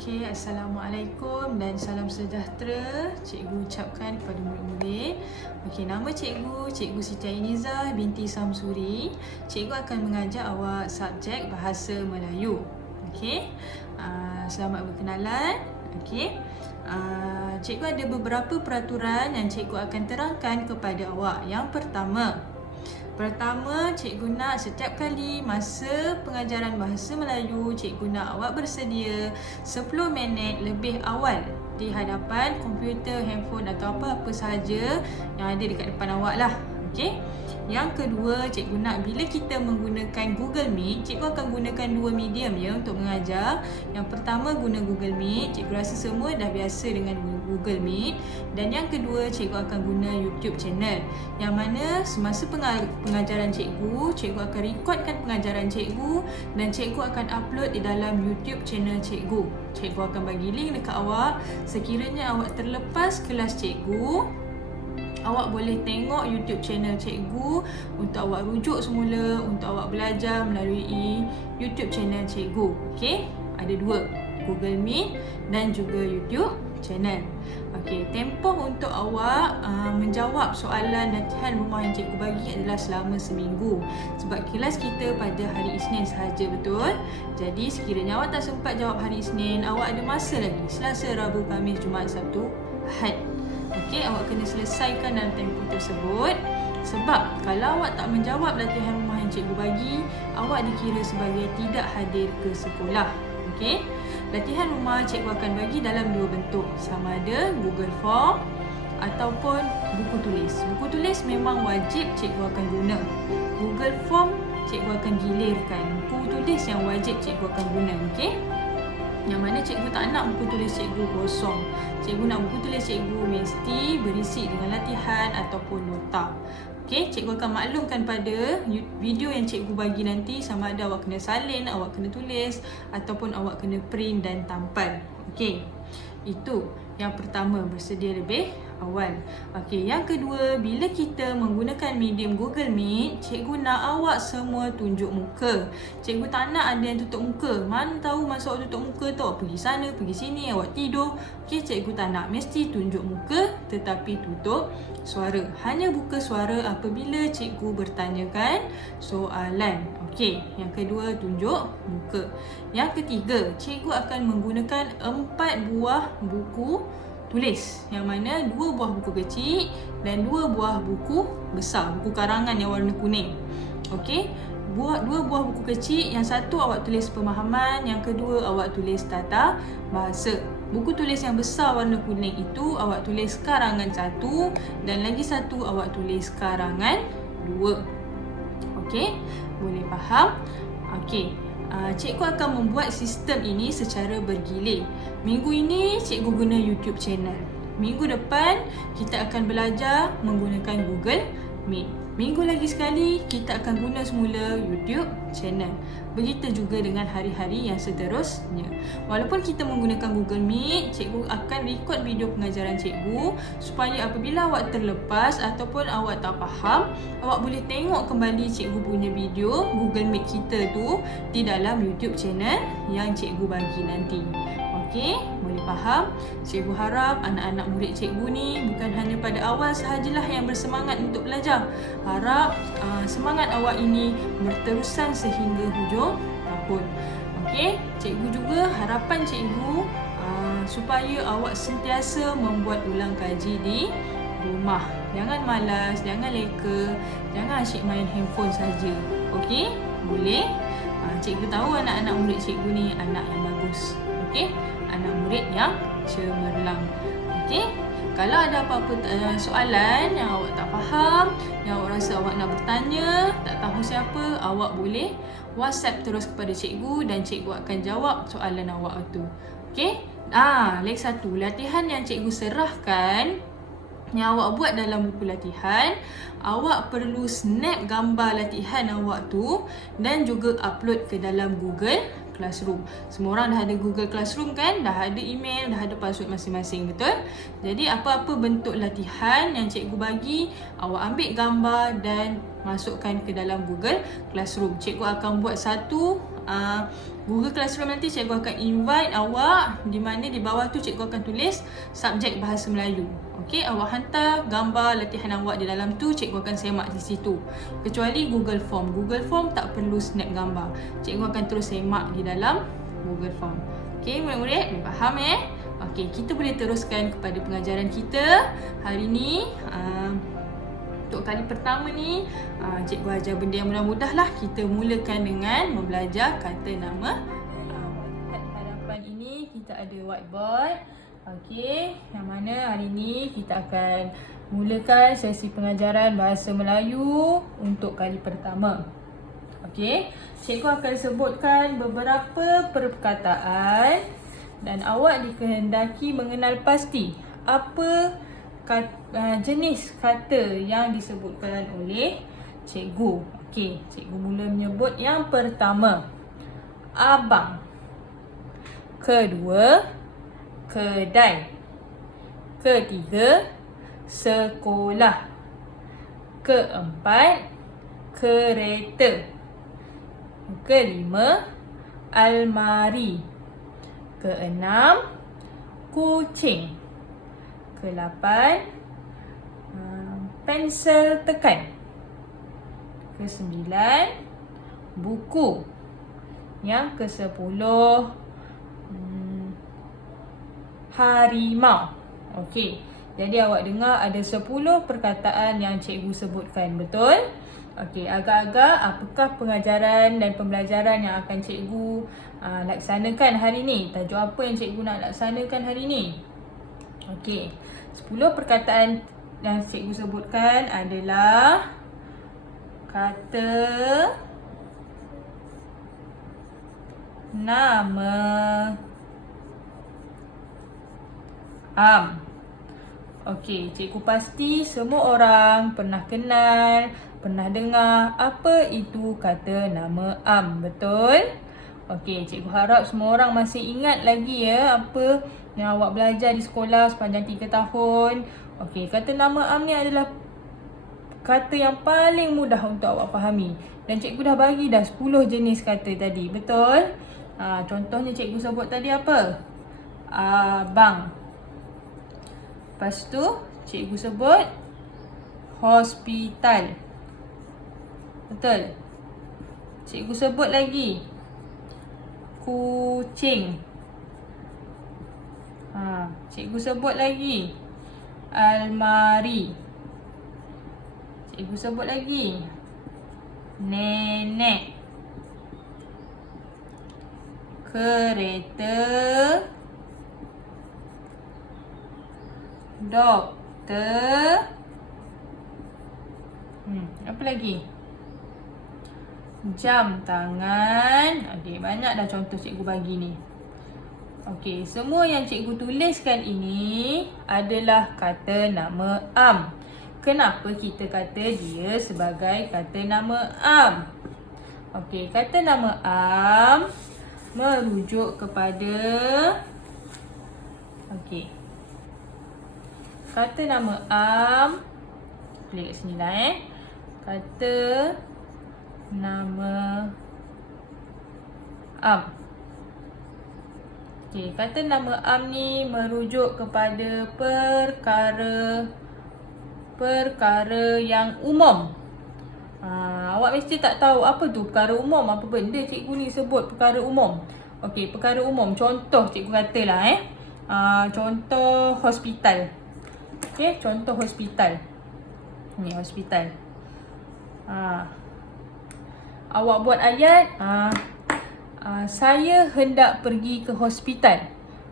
Okey, Assalamualaikum dan salam sejahtera cikgu ucapkan kepada murid-murid. Okey, nama Cikgu Siti Ainizah binti Samsuri. Cikgu akan mengajar awak subjek Bahasa Melayu. Okey, selamat berkenalan. Okey, cikgu ada beberapa peraturan yang cikgu akan terangkan kepada awak. Yang Pertama, cikgu nak setiap kali masa pengajaran Bahasa Melayu, cikgu nak awak bersedia 10 minit lebih awal di hadapan komputer, handphone atau apa-apa sahaja yang ada dekat depan awak lah. Okey. Yang kedua, cikgu nak bila kita menggunakan Google Meet, cikgu akan gunakan dua medium ya untuk mengajar. Yang pertama guna Google Meet, cikgu rasa semua dah biasa dengan Google Meet. Dan yang kedua, cikgu akan guna YouTube channel. Yang mana semasa pengajaran cikgu akan rekodkan pengajaran cikgu dan cikgu akan upload di dalam YouTube channel cikgu. Cikgu akan bagi link dekat awak. Sekiranya awak terlepas kelas cikgu, awak boleh tengok YouTube channel cikgu untuk awak rujuk semula, untuk awak belajar melalui YouTube channel cikgu. Okey, ada dua, Google Meet dan juga YouTube channel. Okey, tempoh untuk awak menjawab soalan latihan rumah yang cikgu bagi adalah selama seminggu. Sebab kelas kita pada hari Isnin sahaja, betul? Jadi sekiranya awak tak sempat jawab hari Isnin, awak ada masa lagi Selasa, Rabu, Khamis, Jumaat, Sabtu, Ahad. Okey, awak kena selesaikan dalam tempoh tersebut. Sebab kalau awak tak menjawab latihan rumah yang cikgu bagi, awak dikira sebagai tidak hadir ke sekolah. Okey, latihan rumah cikgu akan bagi dalam dua bentuk, sama ada Google Form ataupun buku tulis. Buku tulis memang wajib cikgu akan guna. Google Form cikgu akan gilirkan. Buku tulis yang wajib cikgu akan guna. Okey, yang mana cikgu tak nak buku tulis cikgu kosong. Cikgu nak buku tulis cikgu mesti berisi dengan latihan ataupun nota. Okey, cikgu akan maklumkan pada video yang cikgu bagi nanti sama ada awak kena salin, awak kena tulis ataupun awak kena print dan tampal. Okey, itu yang pertama, bersedia lebih awal. Okey, yang kedua, bila kita menggunakan medium Google Meet, cikgu nak awak semua tunjuk muka. Cikgu tak nak ada yang tutup muka. Mana tahu masa awak tutup muka tu, awak pergi sana, pergi sini, awak tidur. Okey, cikgu tak nak. Mesti tunjuk muka tetapi tutup suara. Hanya buka suara apabila cikgu bertanyakan soalan. Okey, yang kedua, tunjuk muka. Yang ketiga, cikgu akan menggunakan 4 buah buku tulis, yang mana 2 buah buku kecil dan 2 buah buku besar, buku karangan yang warna kuning. Okey, 2 buah buku kecil, yang satu awak tulis pemahaman, yang kedua awak tulis tata bahasa. Buku tulis yang besar warna kuning itu awak tulis karangan 1 dan lagi satu awak tulis karangan 2. Okey, boleh faham? Okey, cikgu akan membuat sistem ini secara bergilir. Minggu ini cikgu guna YouTube channel. Minggu depan kita akan belajar menggunakan Google Meet. Minggu lagi sekali kita akan guna semula YouTube channel. Begitu juga dengan hari-hari yang seterusnya. Walaupun kita menggunakan Google Meet, cikgu akan rekod video pengajaran cikgu supaya apabila awak terlepas ataupun awak tak faham, awak boleh tengok kembali cikgu punya video Google Meet kita tu di dalam YouTube channel yang cikgu bagi nanti. Okey, boleh faham? Cikgu harap anak-anak murid cikgu ni bukan hanya pada awal sahajalah yang bersemangat untuk belajar. Harap semangat awak ini berterusan sehingga hujung tahun. Okey, cikgu juga harapan cikgu supaya awak sentiasa membuat ulang kaji di rumah. Jangan malas, jangan leka, jangan asyik main handphone saja. Okey, boleh? Cikgu tahu anak-anak murid cikgu ni anak yang bagus. Okey, anak murid yang cemerlang. Okey, kalau ada apa-apa soalan yang awak tak faham, yang awak rasa awak nak bertanya, tak tahu siapa, awak boleh WhatsApp terus kepada cikgu dan cikgu akan jawab soalan awak tu. Okey, lagi satu, latihan yang cikgu serahkan yang awak buat dalam buku latihan, awak perlu snap gambar latihan awak tu dan juga upload ke dalam Google Classroom. Semua orang dah ada Google Classroom kan? Dah ada email, dah ada password masing-masing, betul? Jadi apa-apa bentuk latihan yang cikgu bagi, awak ambil gambar dan masukkan ke dalam Google Classroom. Cikgu akan buat satu Google Classroom nanti cikgu akan invite awak, di mana di bawah tu cikgu akan tulis subjek bahasa Melayu. Okey, awak hantar gambar latihan awak di dalam tu, cikgu akan semak di situ. Kecuali Google Form. Google Form tak perlu snap gambar. Cikgu akan terus semak di dalam Google Form. Okey, murid-murid, boleh faham Okey, kita boleh teruskan kepada pengajaran kita hari ni. Untuk kali pertama ni, cikgu ajar benda yang mudah-mudah lah. Kita mulakan dengan membelajar kata nama. Hadapan ini kita ada whiteboard. Okey, yang mana hari ni kita akan mulakan sesi pengajaran bahasa Melayu untuk kali pertama. Okey, cikgu akan sebutkan beberapa perkataan dan awak dikehendaki mengenal pasti apa jenis kata yang disebutkan oleh cikgu. Okey, cikgu mula menyebut yang pertama, abang. Kedua, kedai. Ketiga, sekolah. Keempat, kereta. Kelima, almari. Keenam, kucing. Ke-8, pensel tekan. Ke-9, buku. Yang ke-10, harimau. Okey, jadi awak dengar ada 10 perkataan yang cikgu sebutkan, betul? Okey, agak-agak apakah pengajaran dan pembelajaran yang akan cikgu laksanakan hari ni? Tajuk apa yang cikgu nak laksanakan hari ni? Okey, 10 perkataan yang cikgu sebutkan adalah kata nama am. Okey, cikgu pasti semua orang pernah kenal, pernah dengar apa itu kata nama am, betul? Okey, cikgu harap semua orang masih ingat lagi apa yang awak belajar di sekolah sepanjang 3 tahun. Okey, kata nama am ni adalah kata yang paling mudah untuk awak fahami. Dan cikgu dah bagi dah 10 jenis kata tadi, betul? Contohnya cikgu sebut tadi apa? Abang. Lepas tu cikgu sebut hospital. Betul? Cikgu sebut lagi kucing. Cikgu sebut lagi almari. Cikgu sebut lagi nenek. Kereta. Doktor. Apa lagi? Jam tangan. Okey, banyak dah contoh cikgu bagi ni. Okey, semua yang cikgu tuliskan ini adalah kata nama am. Kenapa kita kata dia sebagai kata nama am? Okey, kata nama am merujuk kepada kata nama am. Klik kat sini lah Kata nama am. Okey, kata nama am ni merujuk kepada perkara yang umum. Awak mesti tak tahu apa tu perkara umum, apa benda cikgu ni sebut perkara umum. Okey, perkara umum. Contoh cikgu katalah contoh hospital. Okey, contoh hospital. Ni hospital. Awak buat ayat saya hendak pergi ke hospital.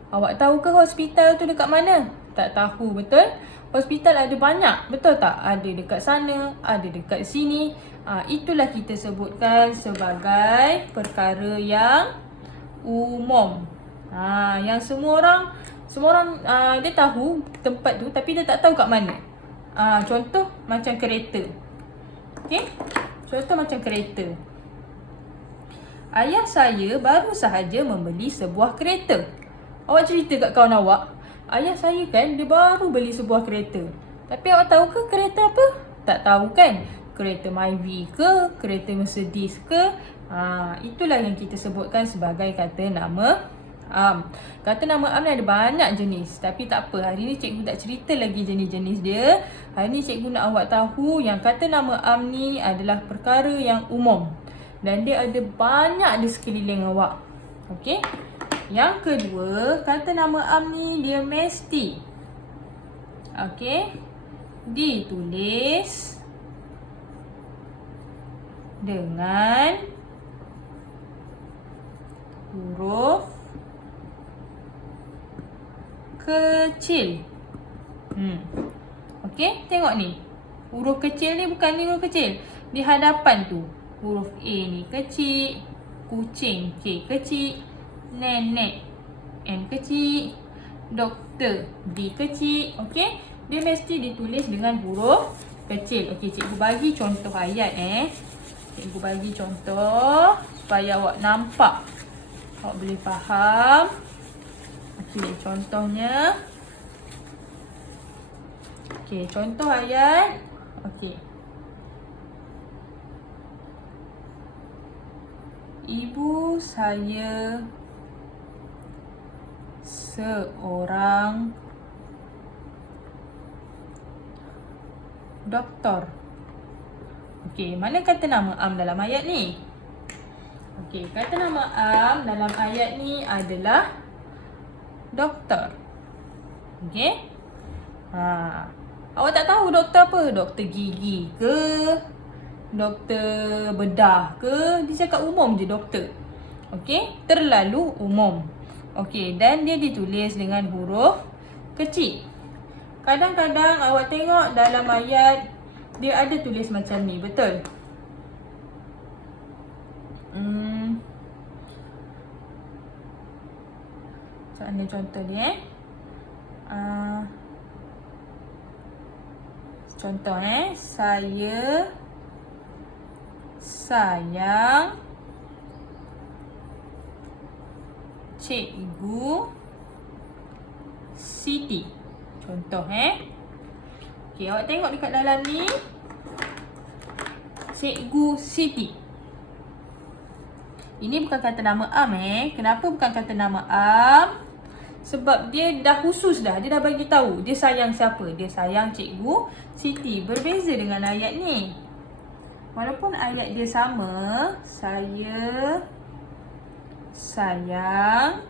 Awak tahu ke hospital tu dekat mana? Tak tahu, betul? Hospital ada banyak, betul tak? Ada dekat sana, ada dekat sini. Itulah kita sebutkan sebagai perkara yang umum. Yang semua orang dia tahu tempat tu, tapi dia tak tahu kat mana. Contoh macam kereta. Okey? Contoh macam kereta. Ayah saya baru sahaja membeli sebuah kereta. Awak cerita kat kawan awak, ayah saya kan dia baru beli sebuah kereta. Tapi awak tahu ke kereta apa? Tak tahu kan? Kereta Myvi ke? Kereta Mercedes ke? Itulah yang kita sebutkan sebagai kata nama am. Kata nama am ni ada banyak jenis. Tapi tak apa, hari ni cikgu tak cerita lagi jenis-jenis dia. Hari ni cikgu nak awak tahu yang kata nama am ni adalah perkara yang umum. Dan dia ada banyak di sekeliling awak. Okey. Yang kedua, kata nama am ni dia mesti. Okey. Ditulis dengan huruf kecil. Okey, tengok ni. Huruf kecil ni bukan ni huruf kecil. Di hadapan tu, huruf A ni kecil, kucing K kecil, nenek N kecil, doktor D kecil. Okey, dia mesti ditulis dengan huruf kecil. Okey, cikgu bagi contoh ayat Cikgu bagi contoh supaya awak nampak. Awak boleh faham. Okey, contohnya. Okey, contoh ayat. Okey. Ibu saya seorang doktor. Okey, mana kata nama am dalam ayat ni? Okey, kata nama am dalam ayat ni adalah doktor. Okey? Awak tak tahu doktor apa? Doktor gigi ke? Doktor bedah ke? Dia cakap umum je doktor. Okey? Terlalu umum. Okey, dan dia ditulis dengan huruf kecil. Kadang-kadang awak tengok dalam ayat dia ada tulis macam ni, betul? Macam mana contoh ni contoh saya sayang Cikgu Siti. Contoh Okey, awak tengok dekat dalam ni. Cikgu Siti. Ini bukan kata nama am Kenapa bukan kata nama am? Sebab dia dah khusus dah. Dia dah bagi tahu dia sayang siapa. Dia sayang Cikgu Siti. Berbeza dengan ayat ni. Walaupun ayat dia sama, saya sayang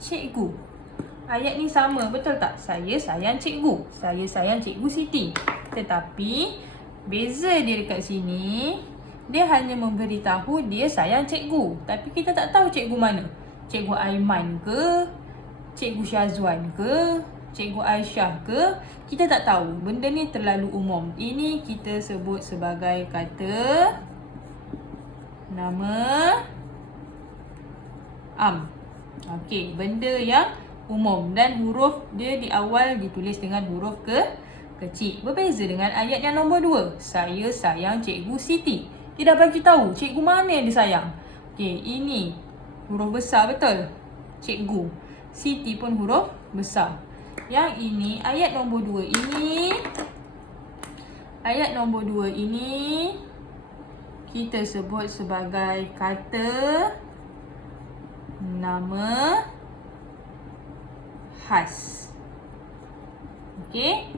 Cikgu. Ayat ni sama, betul tak? Saya sayang Cikgu. Saya sayang Cikgu Siti. Tetapi beza dia dekat sini, dia hanya memberitahu dia sayang cikgu. Tapi kita tak tahu cikgu mana. Cikgu Aiman ke? Cikgu Syazwan ke? Cikgu Aisyah ke? Kita tak tahu. Benda ni terlalu umum. Ini kita sebut sebagai kata nama am. Okey, benda yang umum dan huruf dia di awal ditulis dengan huruf kecil. Berbeza dengan ayat yang nombor 2. Saya sayang Cikgu Siti. Dia dah bagi tahu cikgu mana yang disayang. Okey, ini huruf besar, betul? Cikgu. Siti pun huruf besar. Yang ini ayat nombor 2 ini. Ayat nombor 2 ini kita sebut sebagai kata nama khas. Okey.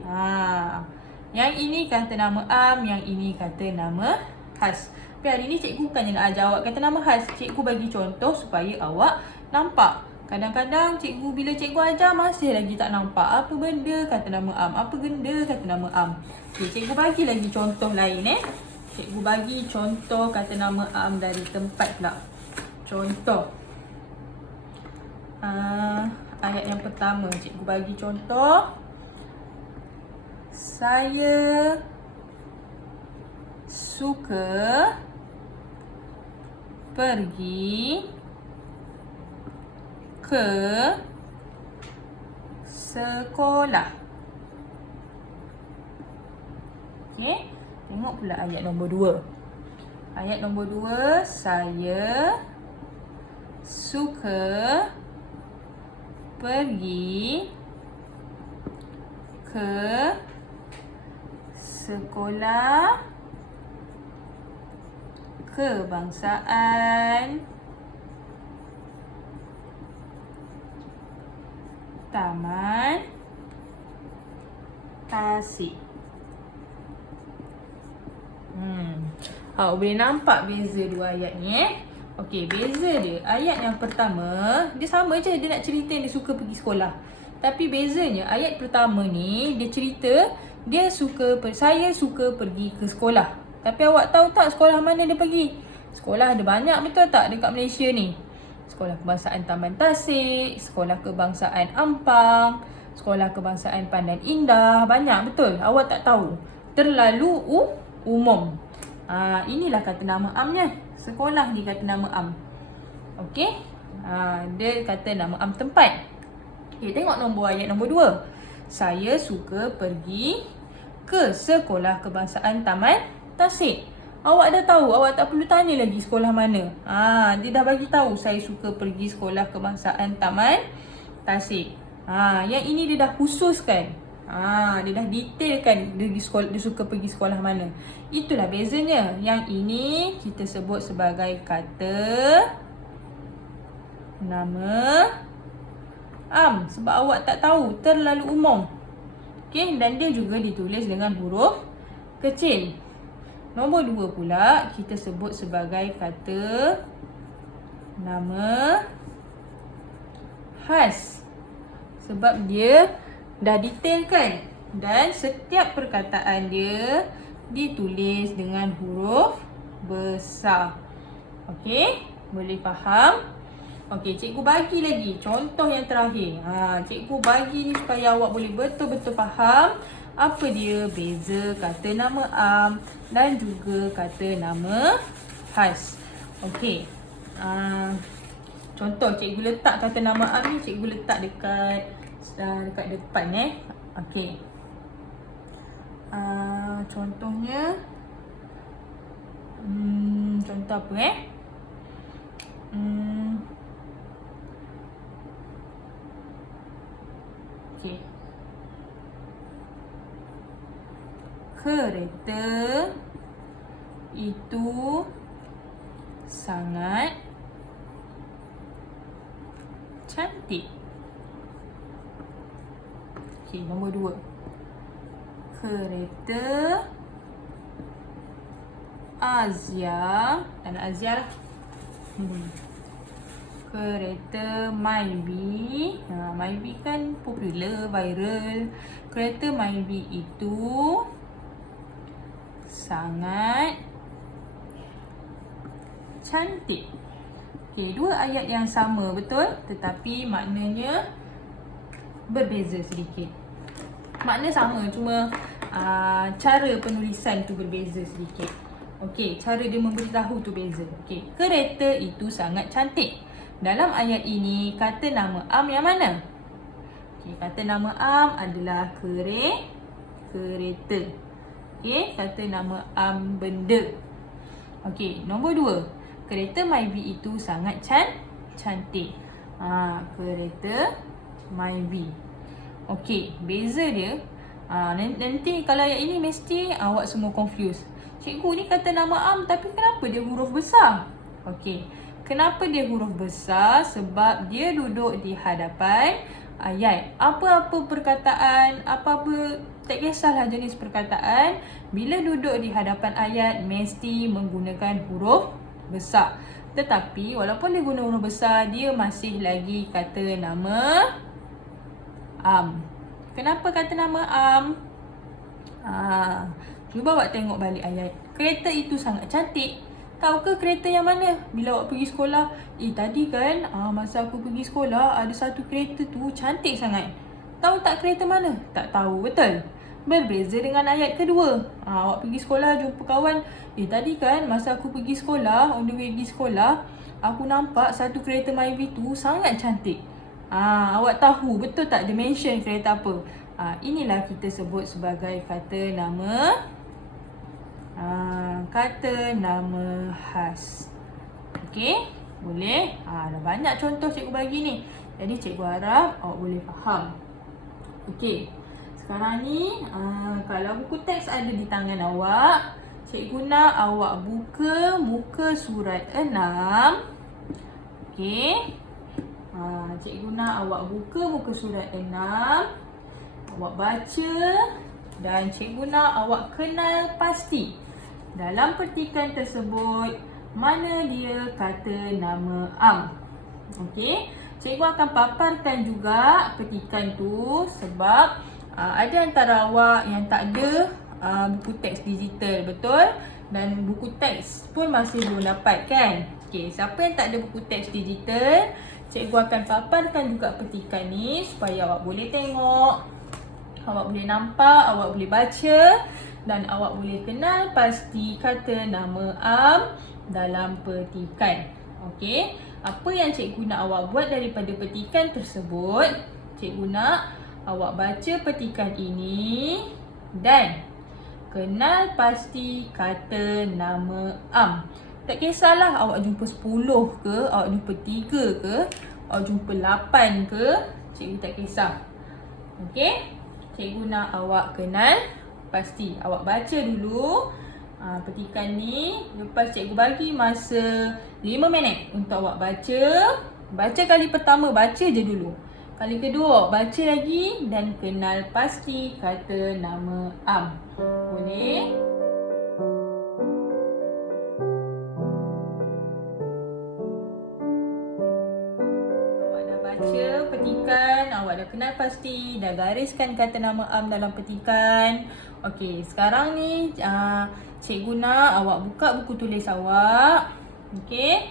Yang ini kata nama am, yang ini kata nama khas. Tapi hari ni cikgu bukannya nak ajar awak kata nama khas. Cikgu bagi contoh supaya awak nampak. Kadang-kadang cikgu bila cikgu ajar masih lagi tak nampak apa benda kata nama am, apa benda kata nama am. Okey, cikgu bagi lagi contoh lain Cikgu bagi contoh kata nama am dari tempat pula. Contoh. Ayat yang pertama cikgu bagi contoh. Saya suka pergi ke sekolah. Okey, tengok pula ayat nombor 2. Ayat nombor 2, saya suka pergi ke sekolah kebangsaan Taman Tasik. Awak boleh nampak beza dua ayat ni Okey, beza dia. Ayat yang pertama, dia sama je, dia nak cerita dia suka pergi sekolah. Tapi bezanya, ayat pertama ni, dia cerita, saya suka pergi ke sekolah. Tapi awak tahu tak sekolah mana dia pergi? Sekolah ada banyak, betul tak, dekat Malaysia ni? Sekolah Kebangsaan Taman Tasik, Sekolah Kebangsaan Ampang, Sekolah Kebangsaan Pandan Indah, banyak, betul? Awak tak tahu? Terlalu umum. Inilah kata nama amnya. Sekolah dia kata nama am. Okey? Dia kata nama am tempat. Okay, tengok nombor ayat nombor 2. Saya suka pergi ke Sekolah Kebangsaan Taman Tasik. Awak dah tahu, awak tak perlu tanya lagi sekolah mana. Dia dah bagi tahu saya suka pergi Sekolah Kebangsaan Taman Tasik. Yang ini dia dah khususkan. Dia dah detailkan dia suka pergi sekolah mana. Itulah bezanya. Yang ini kita sebut sebagai kata nama am. Sebab awak tak tahu, terlalu umum. Okey, dan dia juga ditulis dengan huruf kecil. Nombor 2 pula kita sebut sebagai kata nama khas. Sebab dia dah detailkan dan setiap perkataan dia ditulis dengan huruf besar. Okey, boleh faham? Okey, cikgu bagi lagi contoh yang terakhir. Cikgu bagi ni supaya awak boleh betul-betul faham apa dia beza kata nama am dan juga kata nama khas. Okey. Contoh cikgu letak kata nama am ni, cikgu letak dekat depan Okey. Contohnya contoh apa Okey. Kereta itu sangat cantik. Okey, nombor 2. Kereta Azia, tak nak Azia lah. Kereta Myvi. Myvi kan popular, viral. Kereta Myvi itu sangat cantik. Okey, dua ayat yang sama, betul? Tetapi maknanya berbeza sedikit. Makna sama, cuma cara penulisan tu berbeza sedikit. Okey, cara dia memberitahu tu beza. Okey, kereta itu sangat cantik. Dalam ayat ini, kata nama am yang mana? Okey, kata nama am adalah kereta. Okey, kata nama am benda. Okey, nombor 2. Kereta Myvi itu sangat cantik. Kereta Myvi. Okey, beza dia. Nanti kalau ayat ini mesti awak semua confused. Cikgu ni kata nama am tapi kenapa dia huruf besar? Okey, kenapa dia huruf besar? Sebab dia duduk di hadapan ayat. Apa-apa perkataan, apa-apa, tak kisahlah jenis perkataan, bila duduk di hadapan ayat mesti menggunakan huruf besar. Tetapi walaupun dia guna huruf besar, dia masih lagi kata nama am. Kenapa kata nama am? Cuba awak tengok balik ayat. Kereta itu sangat cantik. Tahu ke kereta yang mana? Bila awak pergi sekolah, tadi kan masa aku pergi sekolah ada satu kereta tu cantik sangat. Tahu tak kereta mana? Tak tahu, betul? Berbeza dengan ayat kedua. Awak pergi sekolah jumpa kawan, tadi kan masa aku pergi sekolah, on the way pergi sekolah, aku nampak satu kereta Myvi tu sangat cantik. Awak tahu, betul tak dia mention kereta apa? Inilah kita sebut sebagai kata nama khas. Okey, boleh? Dah banyak contoh cikgu bagi ni. Jadi cikgu harap awak boleh faham. Okey, sekarang ni kalau buku teks ada di tangan awak, cikgu nak awak buka muka surat 6. Okey. Cikgu nak awak buka muka surat 6. Awak baca dan cikgu nak awak kenal pasti dalam petikan tersebut mana dia kata nama Am. Okey. Cikgu akan paparkan juga petikan tu sebab ada antara awak yang tak ada buku teks digital, betul? Dan buku teks pun masih belum dapat kan? Okey, siapa yang tak ada buku teks digital, cikgu akan paparkan juga petikan ni supaya awak boleh tengok, awak boleh nampak, awak boleh baca dan awak boleh kenal pasti kata nama Am dalam petikan. Okey, apa yang cikgu nak awak buat daripada petikan tersebut? Cikgu nak awak baca petikan ini dan kenal pasti kata nama Am. Tak kisahlah awak jumpa 10 ke, awak jumpa 3 ke, awak jumpa 8 ke, cikgu tak kisah. Okey? Cikgu nak awak kenal pasti. Awak baca dulu petikan ni. Lepas cikgu bagi masa 5 minit untuk awak baca. Baca kali pertama, baca je dulu. Kali kedua, awak baca lagi dan kenal pasti kata nama Am. Boleh? Awak dah baca petikan, awak dah kenal pasti, dah gariskan kata nama Am dalam petikan. Okey, sekarang ni cikgu nak awak buka buku tulis awak. Okey.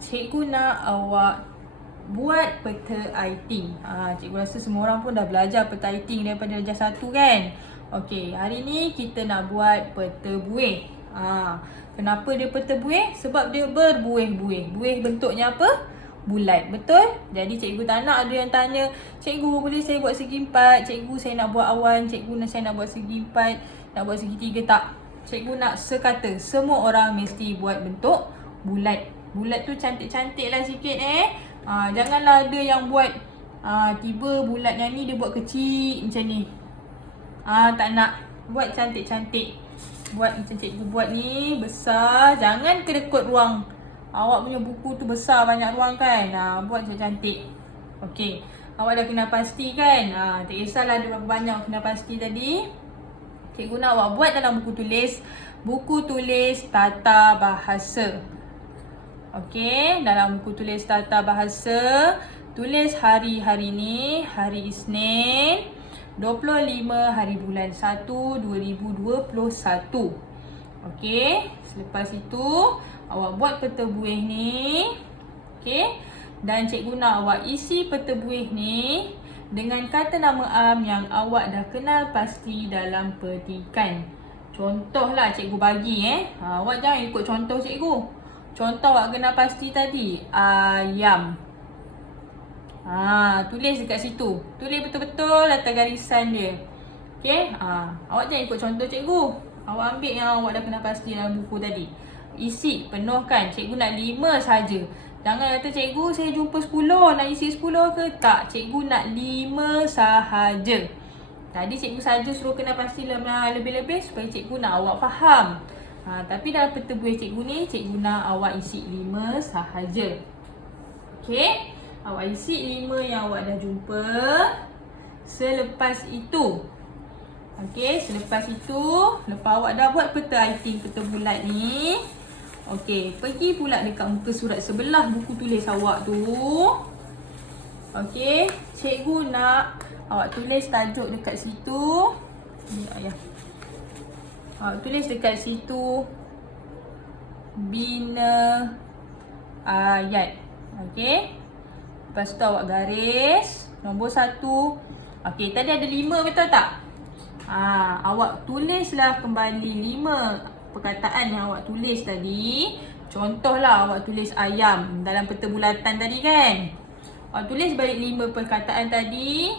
Cikgu nak awak buat peta iting. Cikgu rasa semua orang pun dah belajar peta iting daripada darjah 1 kan? Okey, hari ni kita nak buat peta buih. Kenapa dia peta buih? Sebab dia berbuih-buih. Buih bentuknya apa? Bulat, betul? Jadi cikgu tak nak ada yang tanya, cikgu boleh saya buat segi 4? Cikgu saya nak buat awan, cikgu saya nak buat segi 4, nak buat segi 3, tak. Cikgu nak sekata, semua orang mesti buat bentuk bulat. Bulat tu cantik-cantik lah sikit janganlah ada yang buat tiba bulat yang ni dia buat kecil macam ni. Tak nak. Buat cantik-cantik. Buat macam cikgu buat ni besar. Jangan kedekut ruang. Awak punya buku tu besar, banyak ruang kan. Buat cantik. Okey. Awak dah kenal pasti kan. Tak kisahlah ada berapa banyak kenal pasti tadi. Cikgu nak awak buat dalam buku tulis. Buku tulis tata bahasa. Okey, dalam buku tulis tata bahasa, tulis hari-hari ni, hari Isnin, 25 hari bulan 1, 2021. Okey, selepas itu awak buat peta buih ni. Okey, dan cikgu nak awak isi peta buih ni dengan kata nama Am yang awak dah kenal pasti dalam petikan. Contohlah cikgu bagi awak jangan ikut contoh cikgu. Contoh awak kenal pasti tadi, ayam. Tulis dekat situ. Tulis betul-betul atas garisan dia. Okey? Awak jangan ikut contoh cikgu. Awak ambil yang awak dah kenal pasti dalam buku tadi. Isi, penuhkan. Cikgu nak 5 saja. Jangan kata cikgu saya jumpa 10, nak isi 10 ke? Tak, cikgu nak 5 sahaja. Tadi cikgu saja suruh kenal pasti lebih-lebih supaya cikgu nak awak faham. Tapi dalam peta buih cikgu ni, cikgu nak awak isi 5 sahaja. Okey? Awak isi 5 yang awak dah jumpa. Selepas itu, okey, selepas itu, lepas awak dah buat peta iting, peta bulat ni, okey, pergi pula dekat muka surat sebelah buku tulis awak tu. Okey, cikgu nak awak tulis tajuk dekat situ. Ni ayah. Tulis dekat situ bina ayat. Okey. Lepas tu awak garis nombor 1. Okey, tadi ada 5 betul tak? Awak tulislah kembali 5 perkataan yang awak tulis tadi. Contohlah awak tulis ayam dalam peta bulatan tadi kan? Awak tulis balik 5 perkataan tadi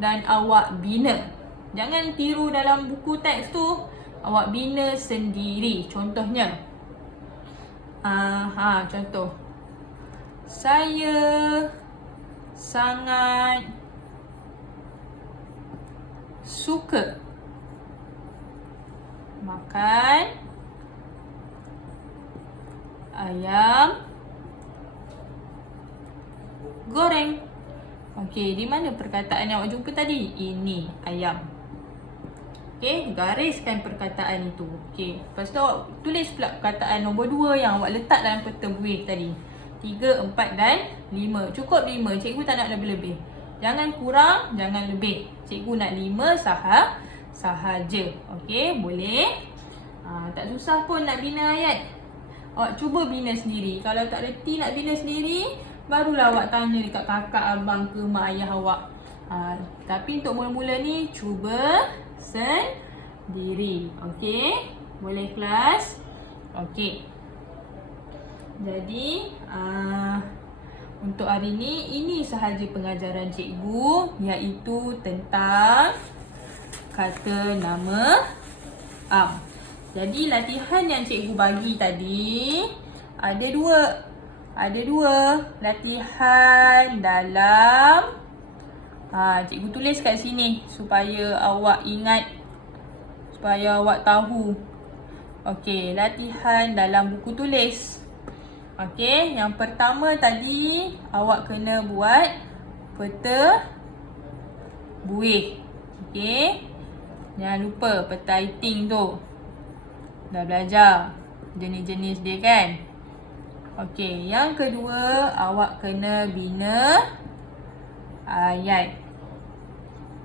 dan awak bina. Jangan tiru dalam buku teks tu. Awak bina sendiri. Contohnya. Contoh. Saya sangat suka makan ayam goreng. Okey, di mana perkataan yang awak jumpa tadi? Ini ayam. Okey, gariskan perkataan itu. Okey, lepas tu awak tulis pula perkataan nombor 2 yang awak letak dalam peta buih tadi. 3, 4 dan 5. Cukup 5. Cikgu tak nak lebih-lebih. Jangan kurang, jangan lebih. Cikgu nak 5 sahaja. Okey, boleh. Tak susah pun nak bina ayat. Awak cuba bina sendiri. Kalau tak reti nak bina sendiri, barulah awak tanya dekat kakak, abang ke mak ayah awak. Tapi untuk mula-mula ni, cuba sendiri. Okey? Boleh kelas? Okey. Jadi, untuk hari ni, ini sahaja pengajaran cikgu, iaitu tentang kata nama am. Jadi, latihan yang cikgu bagi tadi, ada dua latihan dalam cikgu tulis kat sini supaya awak ingat, supaya awak tahu. Okey, latihan dalam buku tulis. Okey, yang pertama tadi awak kena buat peta buih. Okey, jangan lupa peta iting tu. Dah belajar jenis-jenis dia kan? Okey, yang kedua awak kena bina ayat.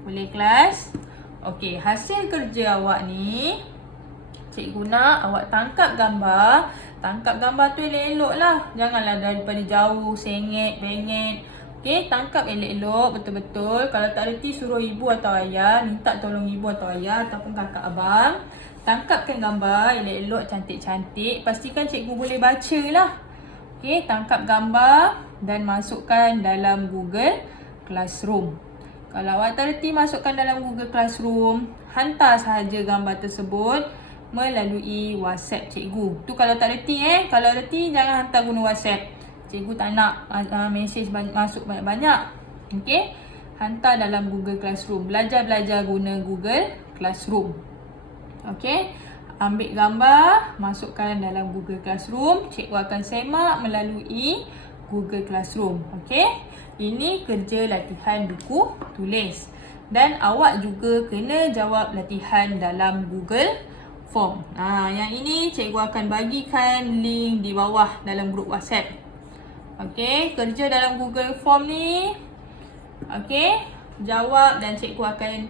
Boleh kelas? Okey, hasil kerja awak ni, cikgu nak awak tangkap gambar. Tangkap gambar tu elok-elok lah. Janganlah daripada jauh, sengit, bengit. Okey, tangkap elok-elok, betul-betul. Kalau tak reti, suruh ibu atau ayah. Minta tolong ibu atau ayah ataupun kakak abang. Tangkapkan gambar elok-elok, cantik-cantik. Pastikan cikgu boleh baca lah. Okey, tangkap gambar dan masukkan dalam Google Classroom. Kalau awak tak reti masukkan dalam Google Classroom, hantar sahaja gambar tersebut melalui WhatsApp cikgu. Tu kalau tak reti Kalau reti jangan hantar guna WhatsApp. Cikgu tak nak mesej masuk banyak-banyak. Okey? Hantar dalam Google Classroom. Belajar-belajar guna Google Classroom. Okey? Ambil gambar, masukkan dalam Google Classroom. Cikgu akan semak melalui Google Classroom. Okey? Ini kerja latihan buku tulis. Dan awak juga kena jawab latihan dalam Google Form. Yang ini cikgu akan bagikan link di bawah dalam grup WhatsApp. Okey, kerja dalam Google Form ni. Okey, jawab dan cikgu akan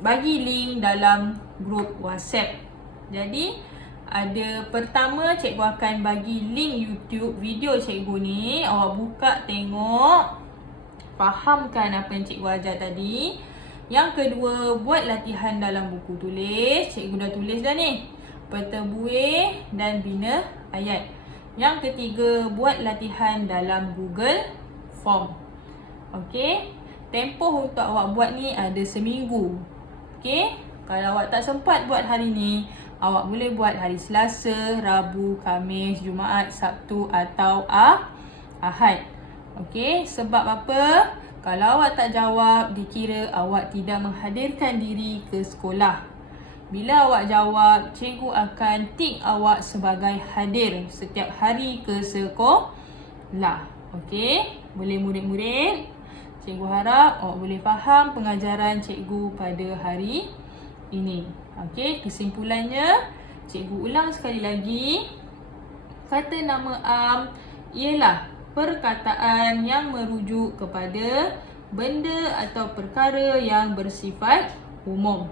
bagi link dalam grup WhatsApp. Jadi, ada pertama cikgu akan bagi link YouTube video cikgu ni. Awak buka tengok, fahamkan apa yang cikgu ajar tadi. Yang kedua, buat latihan dalam buku tulis. Cikgu dah tulis dah ni. Peta buih dan bina ayat. Yang ketiga, buat latihan dalam Google Form. Okey. Tempoh untuk awak buat ni ada seminggu. Okey. Kalau awak tak sempat buat hari ni, awak boleh buat hari Selasa, Rabu, Khamis, Jumaat, Sabtu atau Ahad. Okey. Sebab apa? Kalau awak tak jawab, dikira awak tidak menghadirkan diri ke sekolah. Bila awak jawab, cikgu akan tik awak sebagai hadir setiap hari ke sekolah. Okey? Boleh murid-murid? Cikgu harap awak boleh faham pengajaran cikgu pada hari ini. Okey? Kesimpulannya, cikgu ulang sekali lagi. Kata nama am ialah perkataan yang merujuk kepada benda atau perkara yang bersifat umum.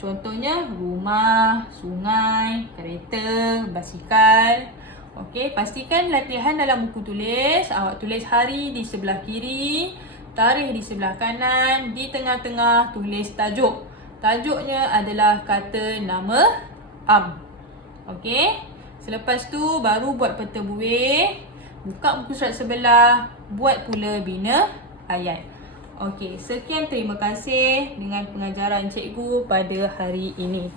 Contohnya rumah, sungai, kereta, basikal. Okey, pastikan latihan dalam buku tulis. Awak tulis hari di sebelah kiri, tarikh di sebelah kanan, di tengah-tengah tulis tajuk. Tajuknya adalah kata nama am. Okey, selepas tu baru buat peta buih. Buka buku surat sebelah, buat pula bina ayat. Okey, sekian, terima kasih dengan pengajaran cikgu pada hari ini.